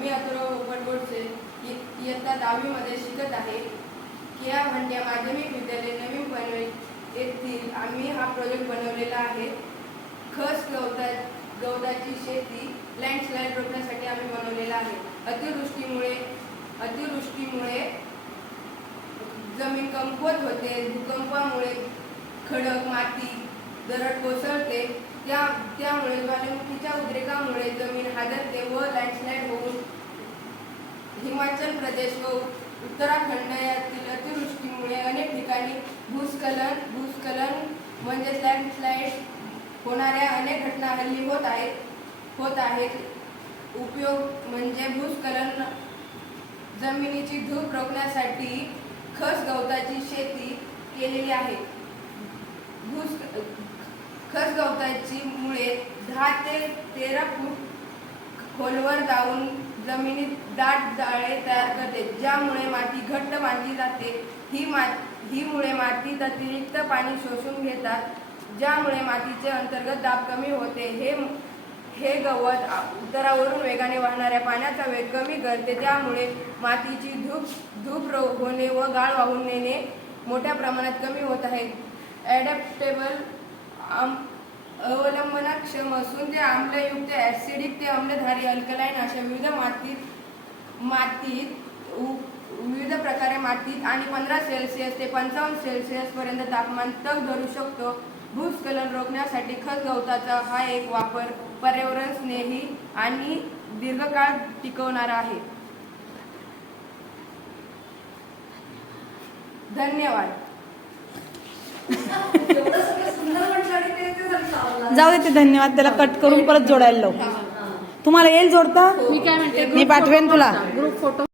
मी अथर्व पटगोडसे इयत्ता 10वी मध्ये शिकत आहे. किया भांड्या माध्यमिक विद्यालय नवीन पनवेल येथील आम्ही हा प्रोजेक्ट बनवलेला आहे. खस गवताची शेती लँडस्लाइड रोखण्यासाठी आम्ही बनवलेला आहे. अतिवृष्टीमुळे जमीन कमकुवत होते. भूकंपामुळे खडक माती दरड कोसळते. त्यामुळे ज्वालामुखीच्या उद्रेकामुळे जमीन हादरते व लँडस्लाइड होऊन हिमाचल प्रदेश व उत्तराखंड यातील अतिवृष्टीमुळे अनेक ठिकाणी भूस्खलन म्हणजे लँडस्लाइड होणाऱ्या अनेक घटना हल्ली होत आहेत. उपयोग म्हणजे भूस्खलन जमिनीची धूप रोखण्यासाठी खस गवताची शेती केलेली आहे. खस गवताची मुळे 10 ते 13 फूट खोलवर जाऊन जमिनीत दाट जाळे तयार करते, ज्यामुळे माती घट्ट बांधली जाते. ही मुळे मातीत अतिरिक्त पाणी शोषून घेतात, ज्यामुळे मातीचे अंतर्गत दाब कमी होते. हे गवत उतारावरून वेगाने वाहणाऱ्या पाण्याचा वेग कमी करते, त्यामुळे मातीची धूप होणे व गाळ वाहून नेणे मोठ्या प्रमाणात कमी होत आहे. ॲडॅप्टेबल अवलंबनक्षम असून ते आम्लयुक्त, ॲसिडिक ते आम्लधारी, अल्कलाईन अशा विविध प्रकारे मातीत आणि 15 सेल्सिअस ते 55 सेल्सिअस पर्यंत तापमान तग धरू शकतो. भूस्खलन रोखण्यासाठी खस गवताचा हा एक वापर पर्यावरण स्नेही आणि दीर्घकाळ टिकवणारा आहे. धन्यवाद. जाऊ दे ते धन्यवाद, त्याला कट करून परत जोडायला लावू. तुम्हाला येईल जोडता? मी काय म्हणते, मी पाठवेन तुला ग्रुप फोटो.